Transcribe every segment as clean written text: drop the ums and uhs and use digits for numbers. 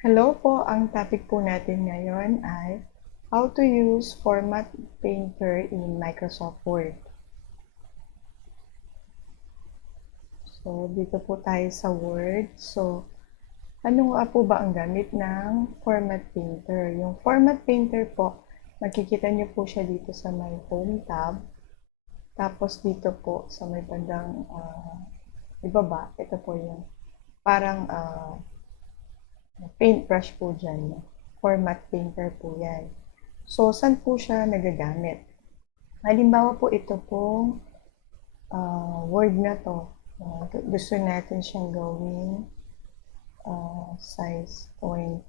Hello po, ang topic po natin ngayon ay how to use Format Painter in Microsoft Word. So, dito po tayo sa Word. So, ano nga po ba ang gamit ng Format Painter? Yung Format Painter po, makikita niyo po siya dito sa may Home tab. Tapos dito po sa may bandang ibaba, ito po yung parang paintbrush po dyan. Format painter po yan. So, saan po siya nagagamit? Halimbawa po ito pong word na to. Gusto natin siyang gawing size 20.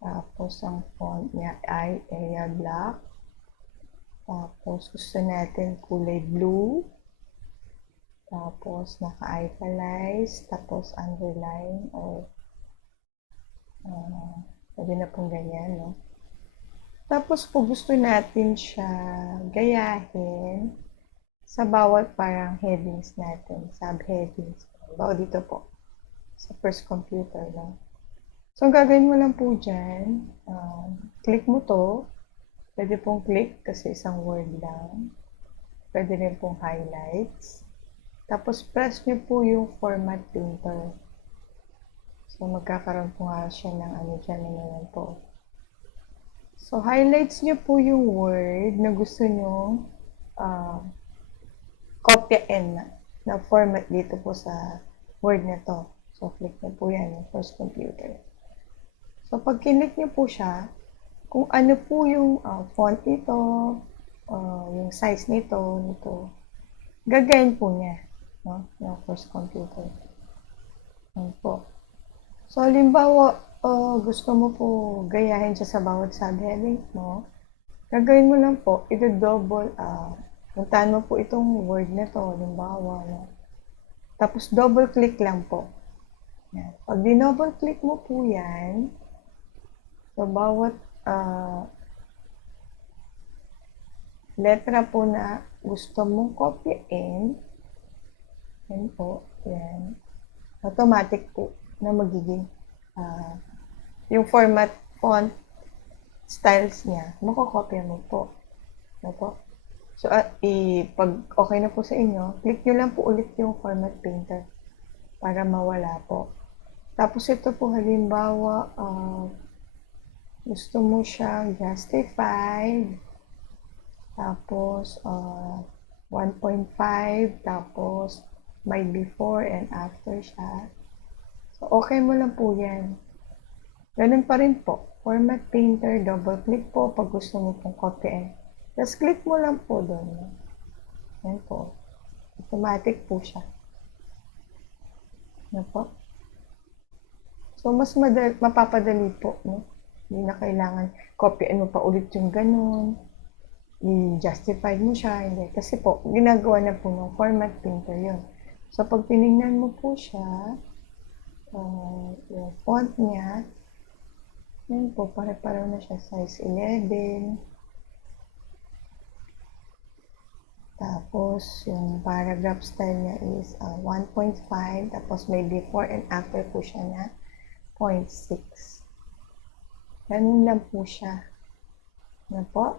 Tapos, ang font niya ay Arial Black. Tapos, gusto natin kulay blue. Tapos, naka-italize. Tapos, underline or pwede na pong ganyan, no? Tapos po gusto natin siya gayahin sa bawat parang headings natin, subheadings. Bawa dito po, sa first computer lang. So, ang gagawin mo lang po dyan, click mo to. Pwede pong click kasi isang word lang. Pwede rin pong highlights. Tapos, press nyo po yung Format Painter. So, magkakaroon po nga siya ng ano dyan, ano yan po. So, highlights nyo po yung word na gusto nyo kopyain na format dito po sa word na to. So, click nyo po yan, yung first computer. So, pag kinlik nyo po siya, kung ano po yung font nito, yung size nito, gagayin po niya, no? Yung first computer. Yan po. So, halimbawa, gusto mo po gayahin siya sa bawat subheading mo, gagawin mo lang po, i-double, puntahan mo po itong word na to, halimbawa, no? Tapos, double click lang po. Yan. Pag di-double click mo po yan, sa bawat letra po na gusto mong kopyain, yan po, yan, automatic po na magiging yung format font styles niya, makokopya mo po. Ano po? So, pag okay na po sa inyo, click nyo lang po ulit yung Format Painter para mawala po. Tapos ito po halimbawa, gusto mo siyang justified, tapos 1.5, tapos may before and after siya. So, okay mo lang po yan. Ganun pa rin po. Format Painter, double click po pag gusto mo pong copyin. Tapos click mo lang po doon. Yan po. Automatic po siya. Yan po. So, mas mapapadali po. No? Hindi na kailangan copyin mo pa ulit yung ganun. I-justify mo siya. Hindi. Kasi po, ginagawa na po ng Format Painter yun. So, pag tinignan mo po siya, yung font niya, yan po, pare-pareho na siya, size 11. Tapos, yung paragraph style niya is 1.5. Tapos, may before and after po siya na 0.6. Ganun lang po siya. Ano po?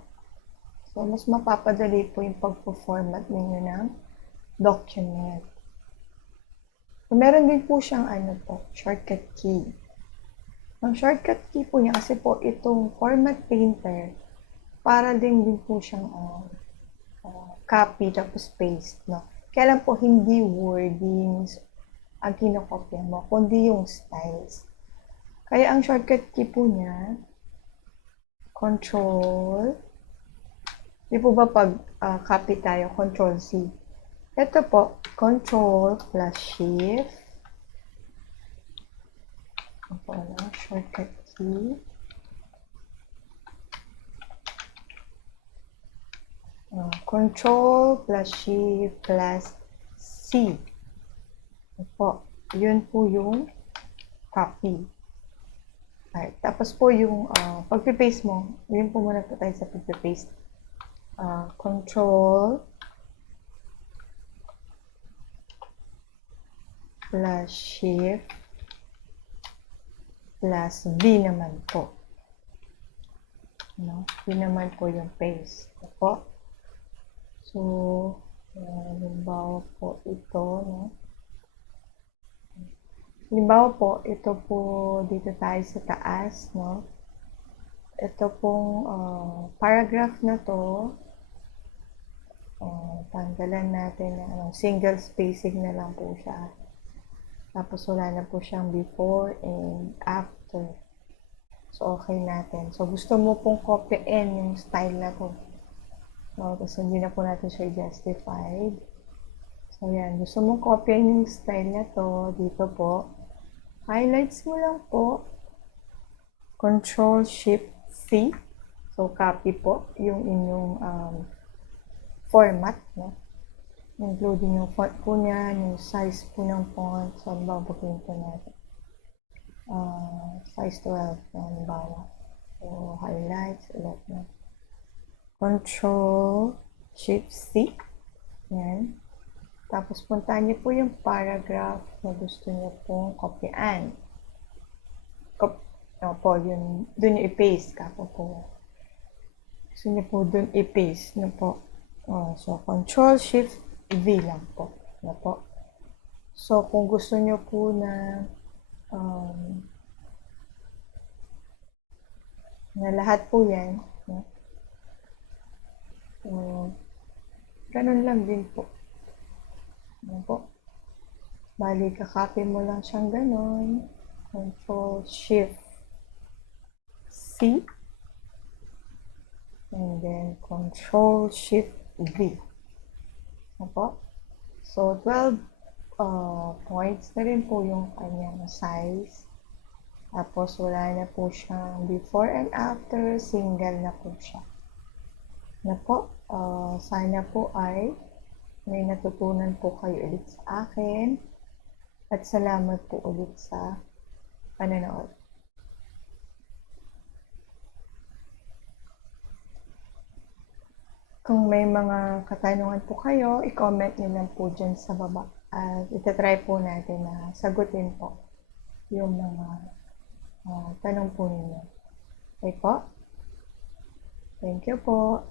So, mas mapapadali po yung pagpo-format ninyo ng document. So, meron din po siyang shortcut key. Ang shortcut key po niya kasi po itong Format Painter, para din po siyang copy tapos paste, no? Kaya lang po hindi wordings ang kinokopya mo, kundi yung styles. Kaya ang shortcut key po niya, Control, di po ba pag copy tayo, Control C. Ito po, Control plus Shift. Ito na, shortcut key. Control plus Shift plus C. Ito, yun po yung copy. Alright, tapos po yung pag-paste mo, yun po muna po tayo sa pag-paste. Control plus Shift plus V naman po. No? V naman po yung pace. Po. So, halimbawa po ito, no? Halimbawa po, ito po dito tayo sa taas, no? Ito pong paragraph na to, tanggalan natin na single spacing na lang po siya. Tapos wala na po siyang before and after. So, okay natin. So, gusto mo pong copyin yung style na to. No, kasi hindi na po natin siya justified. So, yan. Gusto mong copyin yung style na to. Dito po. Highlights mo lang po. Control-Shift-C. So, copy po yung inyong format. No? Including yung font po niya, yung size po ng font. So, babagin po natin. Size 12. Halimbawa. So, highlights. Ulit na. Control-Shift-C. Yan. Tapos, puntahan niyo po yung paragraph na gusto niyo pong kopyaan. Po, yun, dun yung i-paste ka po. Gusto niyo po dun i-paste na po. So, Control-Shift-V lang po. Na po. So, kung gusto niyo po na na lahat po yan, no? Ganun lang din po. Ano po? Bali, kakopy mo lang siyang ganun. Control-Shift-C. And then, Control-Shift-V. Ano po? So, 12 points na rin po yung kanyang size. Tapos, wala na po siyang before and after. Single na po siya. Na po, sana po ay may natutunan po kayo ulit sa akin. At salamat po ulit sa panonood. Kung may mga katanungan po kayo, i-comment nyo lang po dyan sa baba. At itatry po natin na sagutin po yung mga tanong po ninyo. Okay po? Thank you po.